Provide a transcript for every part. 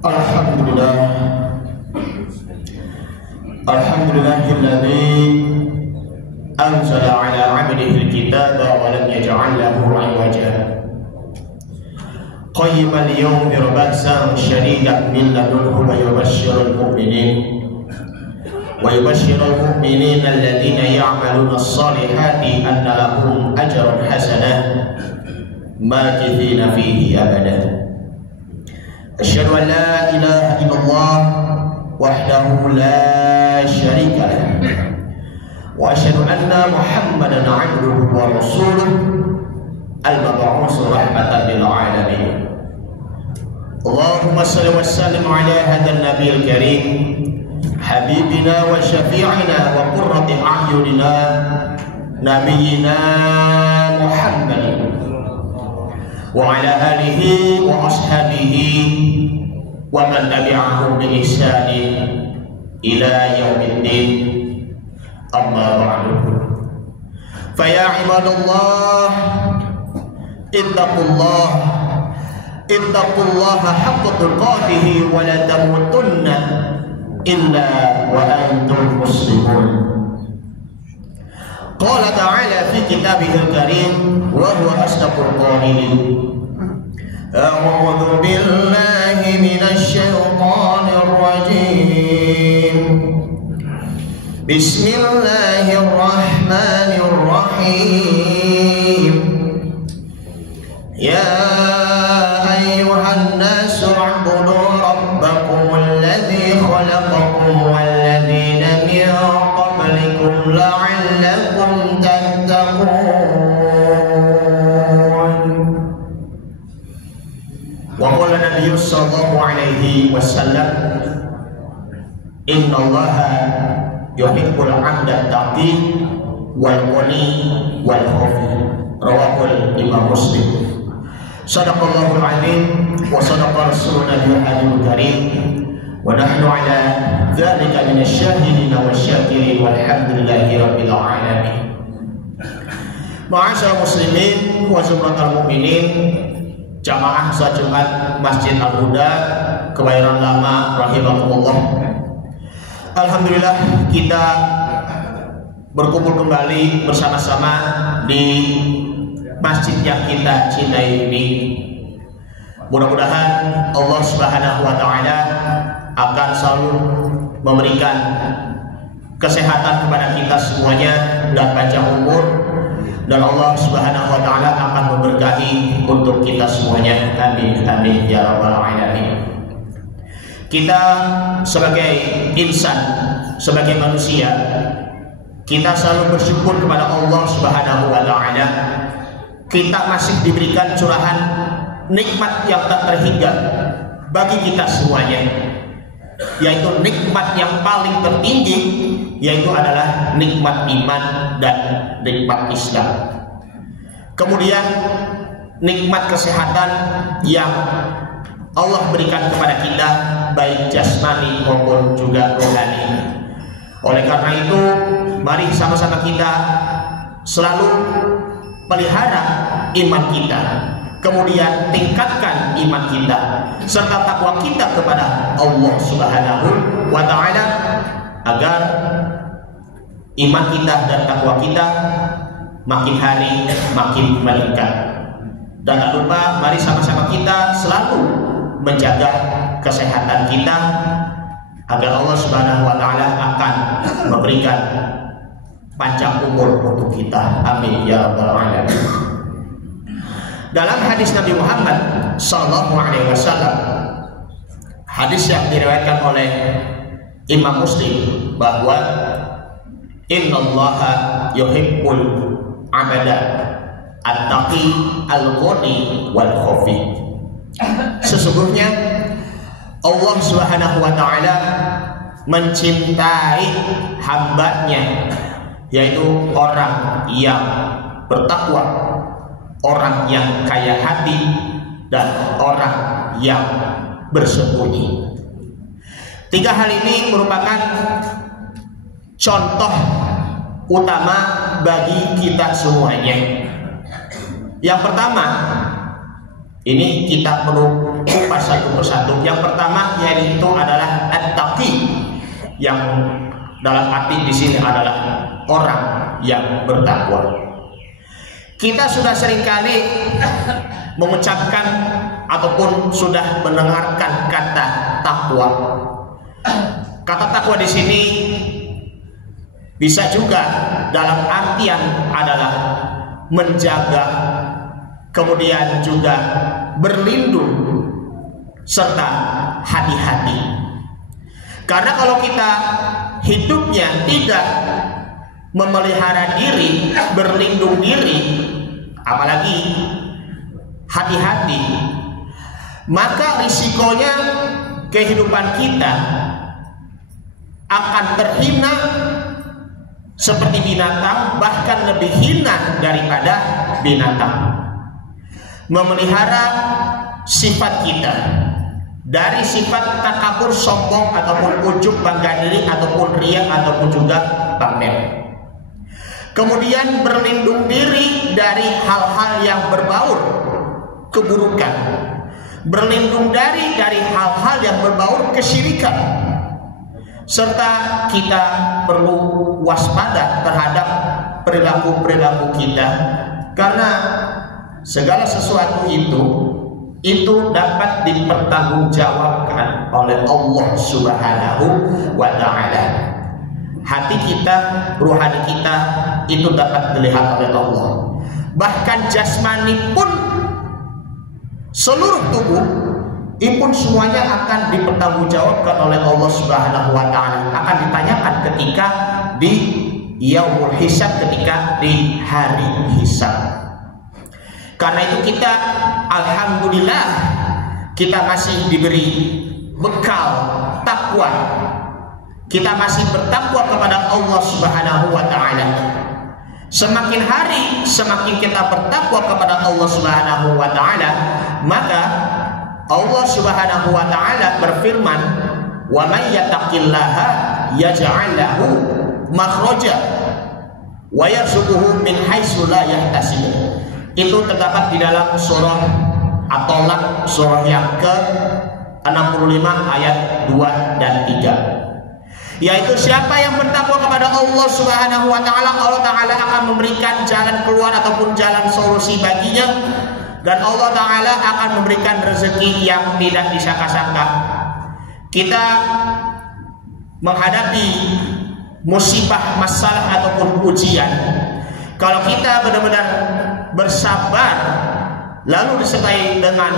Alhamdulillah, alhamdulillahilladzi anzala ala 'abdihi al-kitaba wa lam yaj'al lahu 'iwaja qayyiman liyunzira ba'san shadidan min ladunhu wa yubashshirul mu'minina alladhina ya'maluna as-salihati anna lahum ajran hasanan makithina fihi abada. Asyhadu an la ilaha illallah wahdahu la syarika lah wa asyhadu anna Muhammadan 'abduhu wa rasuluh al-mab'uts rahmatan lil 'alamin. Allahumma shalli wa sallim ala hadzal nabiyil karim habibina wa syafi'ina wa qurrati a'yunina nabiyyina Muhammadin wa ala alihi wa ashabihi wa man tabi'ahum bi ihsanin ila yaumiddin. Amma ba'du. Fa ya ibadallah ittaqullaha haqqa tuqatih wa la tamutunna illa wa antum muslimun. Qala ta'ala fi kitabihil karim wa huwa asdaqul qailin. A'udzu billahi minasy syaithanir rajim. Bismillahirrahmanirrahim. Ya ayyuhan nasu u'budu rabbakum alladzi khalaqakum walladzina min qablikum la'allakum tattaqun. Wa qala Nabi sallallahu alaihi wasallam, innallaha yuhibbul 'abda taqi wal qani wal khafi. Rawahul Imam Muslim. Shadaqallahul azim wa sadaqa rasulunal hadiyul karim wa nahnu ala dzalika minasy syahidin wasyakirin walhamdulillahi rabbil alamin. Ma'asyiral muslimin wa zumratal mukminin, jamaah salat Jumat Masjid Al-Huda Kebayoran Lama rahimakumullah. Alhamdulillah kita berkumpul kembali bersama-sama di masjid yang kita cintai ini. Mudah-mudahan Allah Subhanahu wa taala akan selalu memberikan kesehatan kepada kita semuanya dan panjang umur, dan Allah Subhanahu wa taala akan memberkahi untuk kita semuanya. Amin amin ya rabbal alamin. Kita sebagai insan, sebagai manusia, kita selalu bersyukur kepada Allah Subhanahu wa taala. Kita masih diberikan curahan nikmat yang tak terhingga bagi kita semuanya, yaitu nikmat yang paling tertinggi, yaitu adalah nikmat iman dan nikmat Islam. Kemudian nikmat kesehatan yang Allah berikan kepada kita, baik jasmani maupun juga rohani. Oleh karena itu, mari sama-sama kita selalu pelihara iman kita, kemudian tingkatkan iman kita serta takwa kita kepada Allah Subhanahu wa taala, agar iman kita dan takwa kita makin hari makin meningkat. Dan tak lupa, mari sama-sama kita selalu menjaga kesehatan kita agar Allah Subhanahu wa taala akan memberikan panjang umur untuk kita. Amin ya rabbal alamin. Dalam hadis Nabi Muhammad sallallahu alaihi wasallam, hadis yang diriwayatkan oleh Imam Muslim, bahwa innallaha yuhibbul 'abda at-taqi al-ghani wal khafi. Sesungguhnya Allah Subhanahu wa taala mencintai hambanya, yaitu orang yang bertakwa, orang yang kaya hati, dan orang yang bersembunyi. Tiga hal ini merupakan contoh utama bagi kita semuanya. Yang pertama, Ini kita perlu kupas satu persatu. Yang pertama yaitu adalah at-taqi, yang dalam arti di sini adalah orang yang bertakwa. Kita sudah seringkali mengucapkan ataupun sudah mendengarkan kata takwa. Kata takwa di sini bisa juga dalam artian adalah menjaga, kemudian juga berlindung serta hati-hati. Karena kalau kita hidupnya tidak memelihara diri, berlindung diri, apalagi hati-hati, maka risikonya kehidupan kita akan terhina seperti binatang, bahkan lebih hina daripada binatang. Memelihara sifat kita dari sifat takabur, sombong, ataupun ujub, bangga diri, ataupun riya, ataupun juga pamer. Kemudian berlindung diri dari hal-hal yang berbaur keburukan, berlindung dari hal-hal yang berbaur kesyirikan, serta kita perlu waspada terhadap perilaku-perilaku kita, karena segala sesuatu itu dapat dipertanggungjawabkan oleh Allah Subhanahu wa Ta'ala. Hati kita, ruhani kita itu dapat dilihat oleh Allah. Bahkan jasmani pun, seluruh tubuh itu pun semuanya akan dipertanggungjawabkan oleh Allah Subhanahu wa Ta'ala. Akan ditanyakan ketika di yaumul hisab, ketika di hari hisab. Karena itu kita alhamdulillah kita masih diberi bekal takwa. Kita masih bertakwa kepada Allah Subhanahu wa Ta'ala. Semakin hari semakin kita bertakwa kepada Allah Subhanahu wa Ta'ala, maka Allah Subhanahu wa Ta'ala berfirman, "Wa may yattaqillaha yaj'al lahu makhraja wa yarzuquhu min haitsu la yahtasib." Itu terdapat di dalam surah At-Talaq, surah yang ke-65 ayat 2 dan 3. Yaitu siapa yang bertakwa kepada Allah Subhanahu wa Ta'ala, Allah Ta'ala akan memberikan jalan keluar ataupun jalan solusi baginya, dan Allah Ta'ala akan memberikan rezeki yang tidak disangka-sangka. Kita menghadapi musibah, masalah ataupun ujian, kalau kita benar-benar bersabar lalu disertai dengan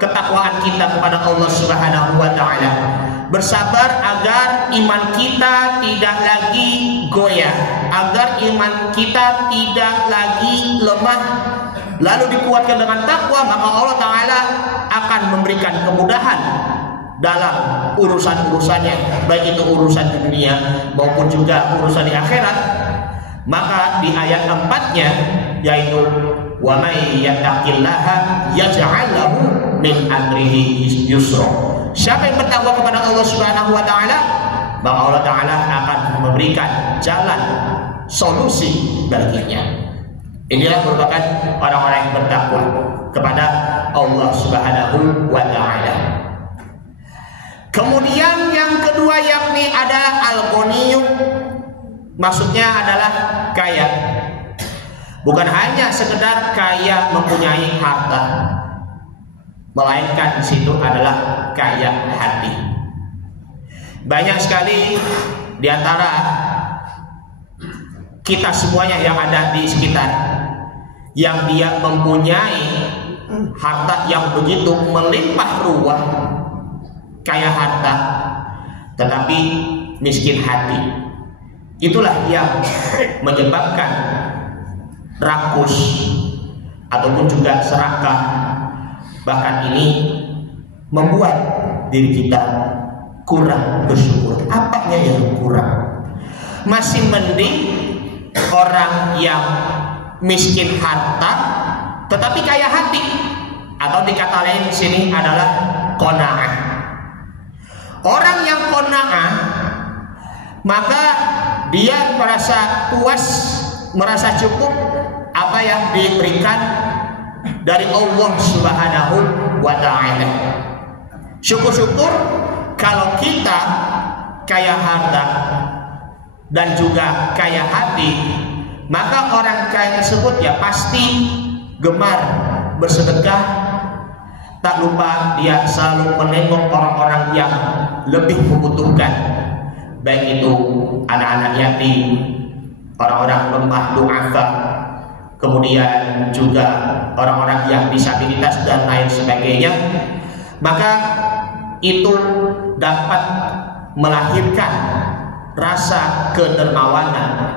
ketakwaan kita kepada Allah Subhanahu wa Ta'ala, bersabar agar iman kita tidak lagi goyah, agar iman kita tidak lagi lemah, lalu dikuatkan dengan takwa, maka Allah Ta'ala akan memberikan kemudahan dalam urusan-urusannya, baik itu urusan di dunia maupun juga urusan di akhirat. Maka di ayat 4-nya yaitu wa may yattaqillaha yaj'al lahu min amrihi yusra. Siapa yang bertakwa kepada Allah Subhanahu wa Ta'ala, maka Allah Ta'ala akan memberikan jalan solusi baginya. Inilah merupakan orang-orang yang bertakwa kepada Allah Subhanahu wa Ta'ala. Kemudian yang kedua yakni adalah al-ghaniyyu, maksudnya adalah kaya. Bukan hanya sekedar kaya mempunyai harta, melainkan di situ adalah kaya hati. Banyak sekali di antara kita semuanya yang ada di sekitar yang dia mempunyai harta yang begitu melimpah ruah, kaya harta, tetapi miskin hati. Itulah yang menyebabkan rakus ataupun juga serakah. Bahkan ini membuat diri kita kurang bersyukur. Apanya yang kurang? Masih mending orang yang miskin harta tetapi kaya hati, atau dikata lain di sini adalah qanaah. Orang yang qanaah, maka dia merasa puas, merasa cukup apa yang diberikan dari Allah Subhanahu wa ta'ala. Syukur-syukur kalau kita kaya harta dan juga kaya hati, maka orang kaya tersebut ya pasti gemar bersedekah. Tak lupa dia selalu menengok orang-orang yang lebih membutuhkan, baik itu anak-anak yatim, orang-orang lemah du'afa, kemudian juga orang-orang yang disabilitas dan lain sebagainya. Maka itu dapat melahirkan rasa kedermawanan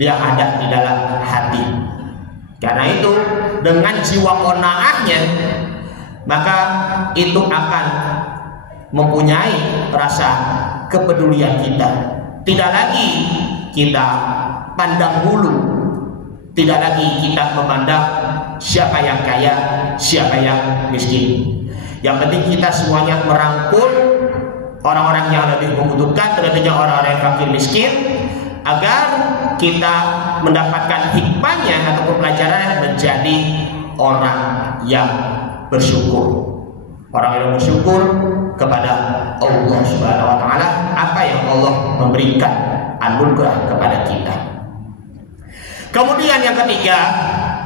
yang ada di dalam hati. Karena itu dengan jiwa qanaahnya, maka itu akan mempunyai rasa kepedulian kita. Tidak lagi kita pandang bulu, tidak lagi kita memandang siapa yang kaya, siapa yang miskin. Yang penting kita semuanya merangkul orang-orang yang lebih membutuhkan, terlebihnya orang-orang yang fakir miskin, agar kita mendapatkan hikmahnya ataupun pelajaran menjadi orang yang bersyukur. Orang yang bersyukur kepada Allah Subhanahu wa ta'ala apa yang Allah memberikan anugerah kepada kita. Kemudian yang ketiga,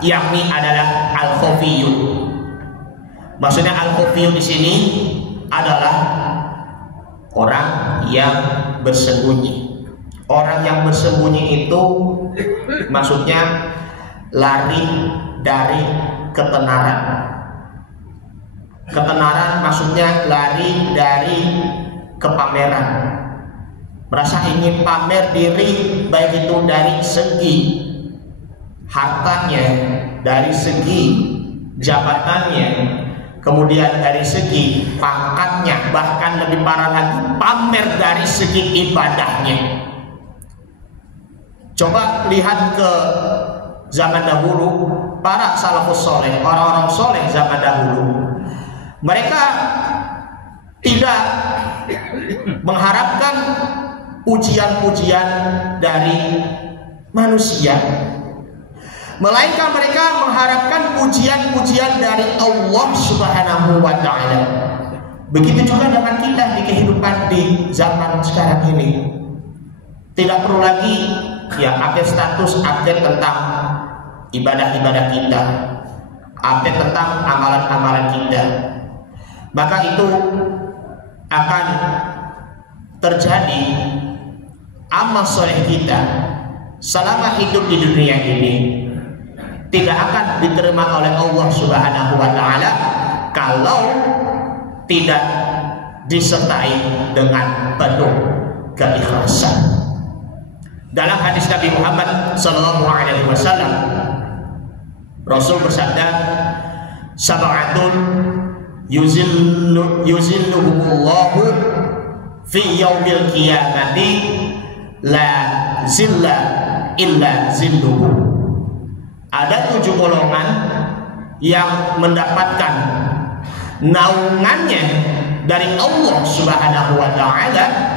yakni adalah al-khafiyyu. Maksudnya al-khafiyyu di sini adalah orang yang bersembunyi. Orang yang bersembunyi itu maksudnya lari dari ketenaran. Ketenaran maksudnya lari dari kepameran. Merasa ingin pamer diri, baik itu dari segi hartanya, dari segi jabatannya, kemudian dari segi pangkatnya, bahkan lebih parah lagi pamer dari segi ibadahnya. Coba lihat ke zaman dahulu, para salafus soleh, orang-orang soleh zaman dahulu, mereka tidak mengharapkan pujian-pujian dari manusia, melainkan mereka mengharapkan pujian-pujian dari Allah Subhanahu wa ta'ala. Begitu juga dengan kita di kehidupan di zaman sekarang ini. Tidak perlu lagi ya update status, update tentang ibadah-ibadah kita, update tentang amalan-amalan kita. Maka itu akan terjadi amal soleh kita selama hidup di dunia ini tidak akan diterima oleh Allah Subhanahu wa ta'ala kalau tidak disertai dengan penuh keikhlasan. Dalam hadis Nabi Muhammad SAW, Rasul bersabda, sab'atun yuzilluhumullahu fi yaumil qiyamati la zilla illa zilluhu. Ada 7 golongan yang mendapatkan naungannya dari Allah Subhanahu wa ta'ala.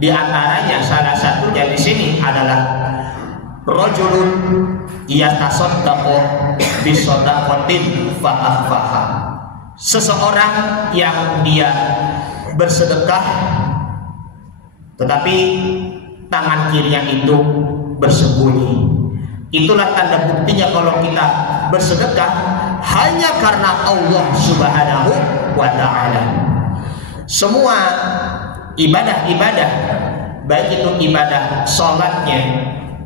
Di antaranya salah satunya di sini adalah rajulun yatasaddaqu bi shadaqatin fa akhfaha. Seseorang yang dia bersedekah tetapi tangan kirinya itu bersembunyi. Itulah tanda buktinya kalau kita bersedekah hanya karena Allah Subhanahu wa ta'ala. Semua ibadah-ibadah, baik itu ibadah sholatnya,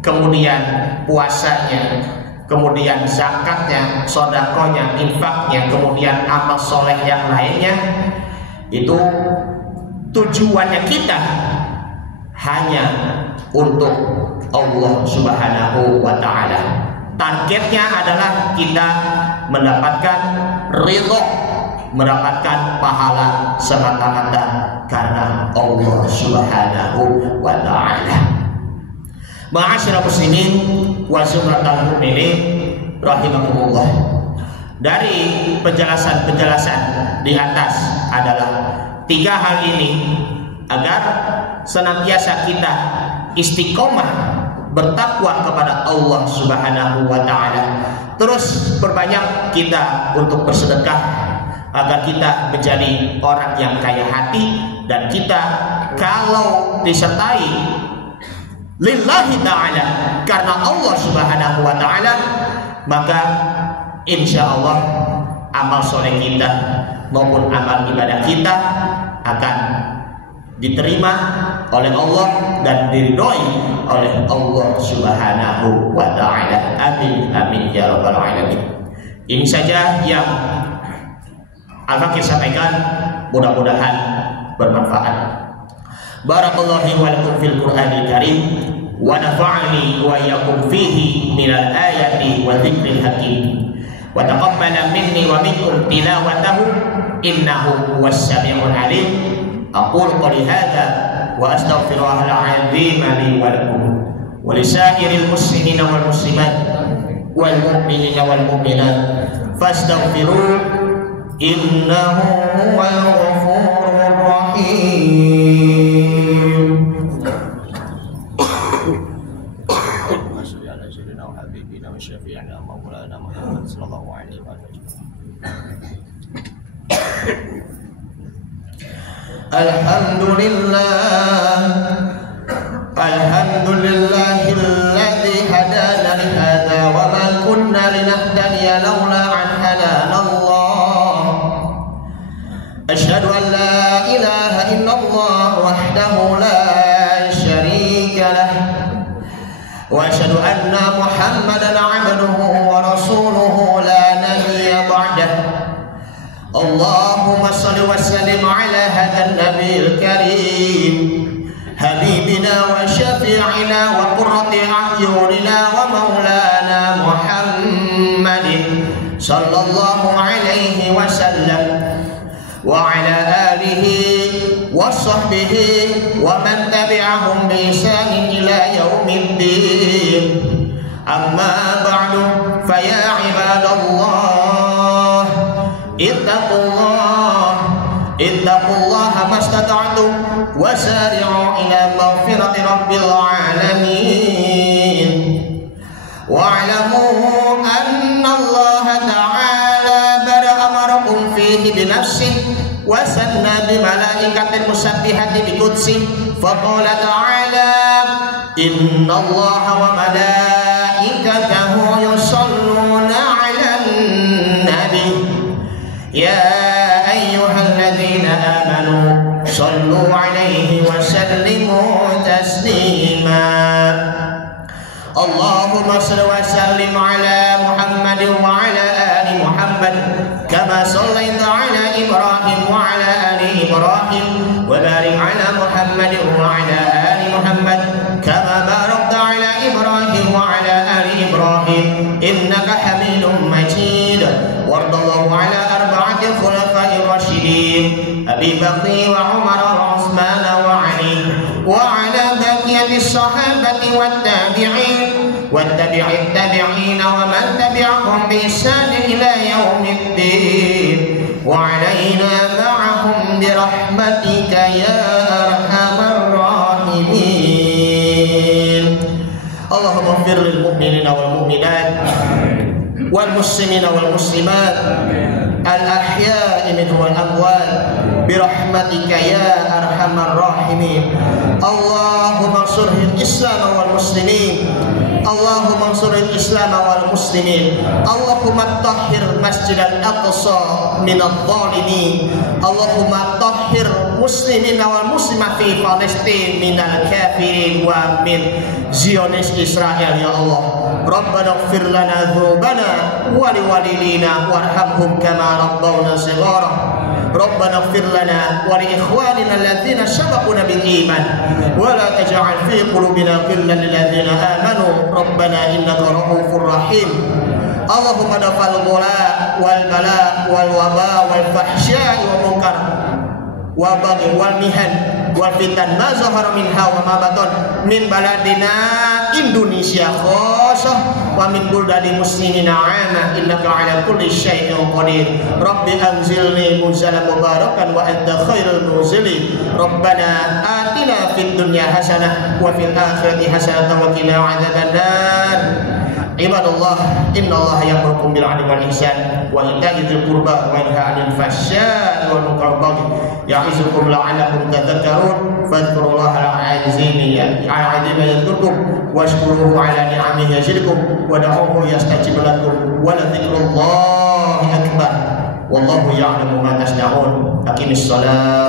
kemudian puasanya, kemudian zakatnya, sodakonya, infaknya, kemudian amal soleh yang lainnya, itu tujuannya kita hanya untuk Allah Subhanahu wa ta'ala. Targetnya adalah kita mendapatkan ridho, mendapatkan pahala semata-mata karena Allah Subhanahu wa ta'ala. Ma'asyiral muslimin wa zumratal mu'minin rahimakumullah. Dari penjelasan-penjelasan di atas adalah 3 hal ini agar senantiasa kita istiqomah bertakwa kepada Allah Subhanahu wa taala. Terus perbanyak kita untuk bersedekah agar kita menjadi orang yang kaya hati, dan kita kalau disertai lillahi ta'ala karena Allah Subhanahu wa ta'ala, maka insya Allah amal soleh kita maupun amal ibadah kita akan diterima oleh Allah dan diridhoi oleh Allah Subhanahu wa ta'ala. Amin amin ya rabbal alamin. Ini saja yang Al-Fakir sampaikan, mudah-mudahan bermanfaat. Barakallahu wa lakum fil Qur'anil Karim wa nafa'ani wa iyyakum fihi minal ayati wa dzikril hakim wa taqabbala minni wa minkum tilawatahu innahu huwas samiul alim. Aqulu qali hadza wa astaghfirullahal azim li wa lakum wa lisairil muslimina wal muslimat wal mu'minina wal mu'minat fastaghfiruhu innahu huwal ghafurur rahim. وشفيعنا مولانا محمد صلى الله عليه وسلم. الحمد لله الذي هدانا لهذا وما كنا لنهتدي لولا أن هدانا الله. أشهد أن لا إله إلا الله وحده لا شريك له وأشهد أن محمدا عبده ورسوله لا نبي بعده. اللهم صل وسلم على هذا النبي الكريم حبيبنا وشفيعنا وقرة أعيننا ومولانا محمد صلى الله عليه وسلم وعلى آله وصحبه ومن تبعهم بإحسان إلى يوم الدين. أما بعد فيا عباد الله اتقوا الله ما استطعتم وسارعوا إلى مغفرة رب العالمين واعلموا أن الله تعالى بدأ أمركم فيه بنفسه وثنى بملائكة المسبحة بقدسه فقال تعالى إن الله وملائكته يصلون على النبي يا أيها الذين آمنوا صلوا عليه وسلموا تسليما. اللهم صل وسلم على محمد وعلى آل محمد كما صليت على إبراهيم وعلى آل إبراهيم وبارك على محمد وعلى آل محمد كما باركت على إبراهيم وعلى آل إبراهيم إنك حميد مجيد. وارض الله على أربعة الخلفاء الراشدين أبي بكر وعمر وعثمان وعلي وعلى بقية الصحابة والتابعين والتبع التابعين ومن تبعهم بإحسان إلى يوم الدين وعلينا معهم برحمتك يا أرحم الراحمين. اللهم اغفر للمؤمنين والمؤمنات والمسلمين والمسلمات الأحياء منهم والأموات برحمتك يا أرحم الراحمين. اللهم انصر الإسلام والمسلمين اللهم انصر الإسلام والمسلمين. اللهم طهر مسجد الأقصى من الظالمين. اللهم طهر المسلمين والمسلمات في فلسطين من الكافرين ومن زيونيس إسرائيل يا الله. ربنا اغفر لنا ذنوبنا ولوالدينا وارحمهم كما ربونا صغارا. ربنا اغفر لنا ولإخواننا الذين سبقونا بالإيمان ولا تجعل في قلوبنا غلا للذين آمنوا ربنا إنك رؤوف رحيم. اللهم دفع الغلاء والبلاء والوباء والفحشاء والمنكر wal baghi wal mihan wal fitan ma zahara minha wa ma batan min baladina Indonesia khususah wa min buldani muslimina 'amma innaka 'ala kulli syai'in qadir. Rabbi anzilni munzalan mubarakan wa anta khairul munzilin. Rabbana atina fid dunya hasanah wa fil akhirati hasanah wa qina 'adzabannar. Ibadallah, innallaha ya'murukum bil 'adli wal ihsan wa ita'i dzil qurba wa yanha 'anil fahsya'i wal munkari wal baghi ya'izukum la'allakum tadhakkarun. Fadhkurullaha al-'azima yadhkurkum washkuruhu 'ala ni'amihi yazidkum wad'uuhu yastajib lakum wa la dzikrullahi akbar wallahu ya'lamu ma tasna'un. Aqimis shalah.